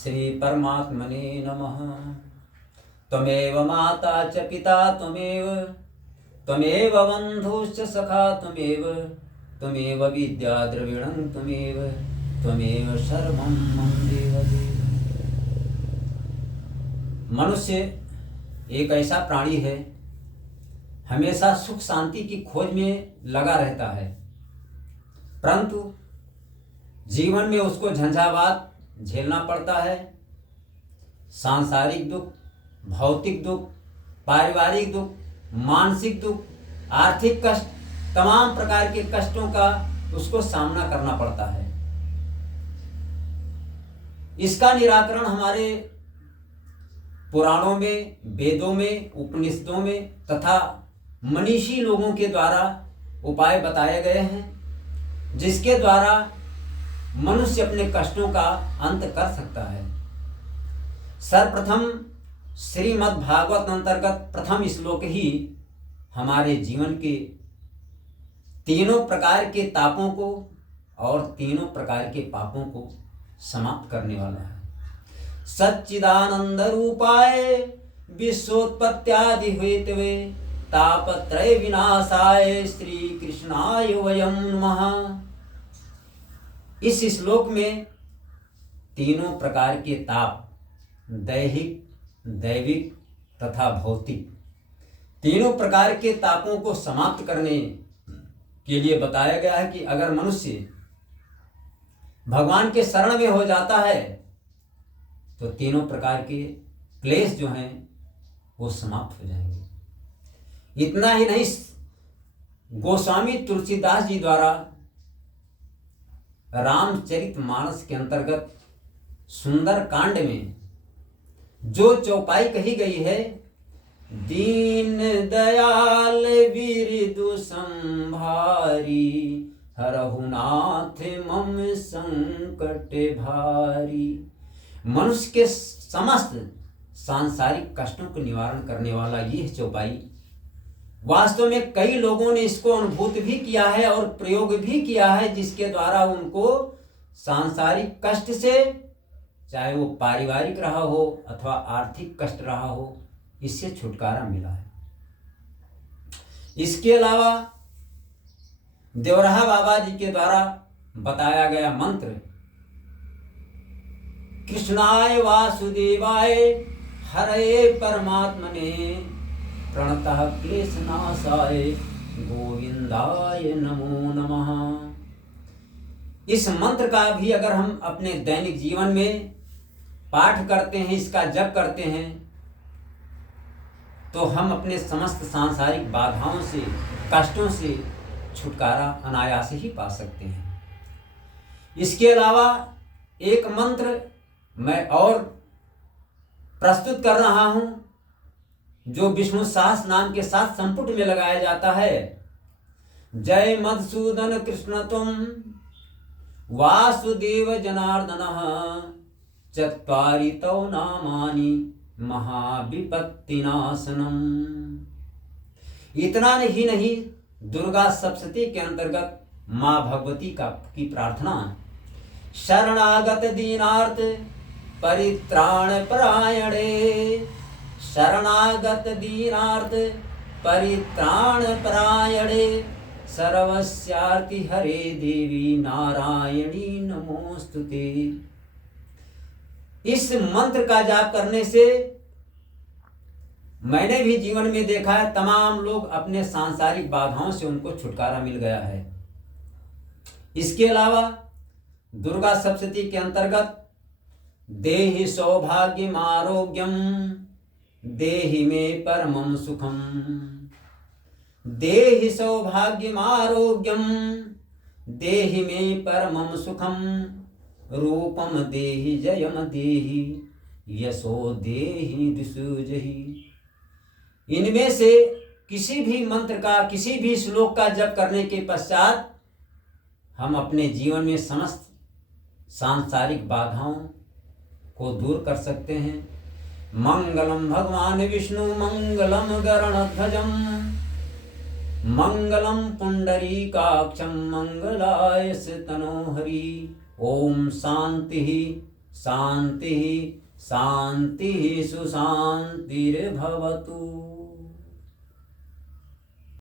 श्री परमात्मने नमः। त्वमेव माता च पिता त्वमेव बन्धुश्च सखा त्वमेव विद्या द्रविणं त्वमेव सर्वं मम देवदेव। मनुष्य एक ऐसा प्राणी है, हमेशा सुख शांति की खोज में लगा रहता है, परंतु जीवन में उसको झंझावात झेलना पड़ता है। सांसारिक दुख, भौतिक दुख, पारिवारिक दुख, मानसिक दुख, आर्थिक कष्ट, तमाम प्रकार के कष्टों का उसको सामना करना पड़ता है। इसका निराकरण हमारे पुराणों में, वेदों में, उपनिषदों में तथा मनीषी लोगों के द्वारा उपाय बताए गए हैं, जिसके द्वारा मनुष्य अपने कष्टों का अंत कर सकता है। सर्वप्रथम श्रीमद् भागवत अंतर्गत प्रथम श्लोक ही हमारे जीवन के तीनों प्रकार के तापों को और तीनों प्रकार के पापों को समाप्त करने वाला है। सच्चिदानंद रूपाय विश्वोत्पत्त्यादि हेतवे तापत्रय विनाशाय श्री कृष्णाय वयं नमः। इस श्लोक में तीनों प्रकार के ताप, दैहिक, दैविक तथा भौतिक, तीनों प्रकार के तापों को समाप्त करने के लिए बताया गया है कि अगर मनुष्य भगवान के शरण में हो जाता है तो तीनों प्रकार के क्लेश जो हैं वो समाप्त हो जाएंगे। इतना ही नहीं, गोस्वामी तुलसीदास जी द्वारा रामचरितमानस के अंतर्गत सुंदर कांड में जो चौपाई कही गई है, दीन दयाल बिरदु संभारी हरहु नाथ मम संकट भारी। मनुष्य के समस्त सांसारिक कष्टों को निवारण करने वाला यह चौपाई वास्तव में कई लोगों ने इसको अनुभूत भी किया है और प्रयोग भी किया है, जिसके द्वारा उनको सांसारिक कष्ट से, चाहे वो पारिवारिक रहा हो अथवा आर्थिक कष्ट रहा हो, इससे छुटकारा मिला है। इसके अलावा देवराहा बाबा जी के द्वारा बताया गया मंत्र कृष्णाय वासुदेवाय हरे परमात्मने प्रणतः क्लेशनाशाय गोविंदाय नमो नमः। इस मंत्र का भी अगर हम अपने दैनिक जीवन में पाठ करते हैं, इसका जप करते हैं, तो हम अपने समस्त सांसारिक बाधाओं से, कष्टों से छुटकारा अनायास ही पा सकते हैं। इसके अलावा एक मंत्र मैं और प्रस्तुत कर रहा हूं, जो विष्णु सहस्त्र नाम के साथ संपुट में लगाया जाता है। जय मधुसूदन कृष्ण तुम वासुदेव जनार्दन चत्वारि तौ नामानि महाविपत्तिनाशनम। इतना ही नहीं, दुर्गा सप्तशती के अंतर्गत माँ भगवती की प्रार्थना शरणागत दीनार्थ परित्राण परायणे, शरणागत दीनार्थ परित्राण परायणे सर्वस्यार्ति हरे देवी नारायणी नमोस्तुते। इस मंत्र का जाप करने से मैंने भी जीवन में देखा है, तमाम लोग अपने सांसारिक बाधाओं से उनको छुटकारा मिल गया है। इसके अलावा दुर्गा सप्तशती के अंतर्गत देहि सौभाग्यम आरोग्यम देहि मे परमं सुखम, देहि सौभाग्यम आरोग्यम देहि मे परमं सुखम, रूपम देहि जयम देहि यशो देहि दिशुजहि। इनमें से किसी भी मंत्र का, किसी भी श्लोक का जप करने के पश्चात हम अपने जीवन में समस्त सांसारिक बाधाओं को दूर कर सकते हैं। मंगलम भगवान विष्णु मंगलम गरुड़ध्वजम मंगलम पुंडरीकाक्षम मंगलाय तनोहरि। ओम शांति शांति शांति सुशांतिर्भवतु।